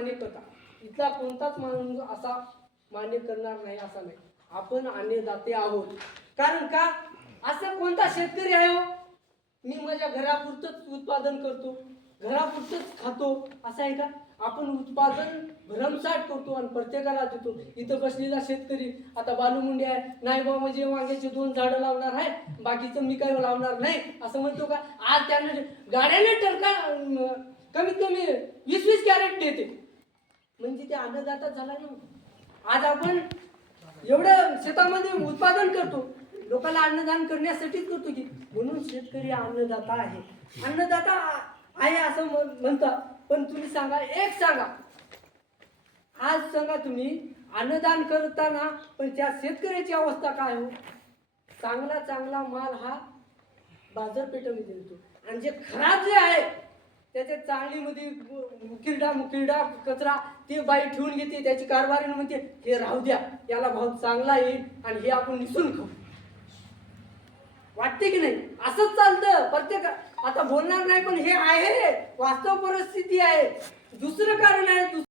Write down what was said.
मान्य करता. इथला कोणताच माणूस असा मान्य करणार नाही असा नाही. आपण अन्नदाते आहोत. कारण का असा कोणता शेतकरी आहे हो मी माझ्या घरापुरतच उत्पादन करतो, घरापुरतच खातो असं आहे का? आपण उत्पादन भरमसाठ करतो आणि प्रत्येकाला देतो. इथं बसलेला शेतकरी आता बालूमुंडे आहे, नाही बा म्हणजे वांग्याचे 2 झाडं लावणार आहे, बाकीचं मी काय लावणार नाही असं म्हणतो का? आज त्यानं गाड्याने टरका कमीत कमी 20-20 कॅरेट देते, म्हणजे ते अन्नदाता झाला ना. आज आपण एवढं शेतामध्ये उत्पादन करतो, लोकांना अन्नदान करण्यासाठीच करतो की. म्हणून शेतकरी अन्नदाता आहे. अन्नदाता आहे असं म्हणतात. पण तुम्ही सांगा, एक सांगा, आज सांगा तुम्ही अन्नदान करताना पण त्या शेतकऱ्याची अवस्था काय हो? चांगला माल हा बाजारपेठेमध्ये येतो आणि जे खराब जे आहे त्याच्या चांगलीमध्ये मुकिरडा कचरा ते बाई ठेवून घेते, त्याची कारभारी म्हणते हे राहू द्या, याला भाव चांगला येईल आणि हे आपण निसून खाऊ. वाटते की नाही? असंच चालतं प्रत्येक. आता बोलणार नाही पण हे आहे वास्तव परिस्थिती आहे. दुसरं कारण आहे.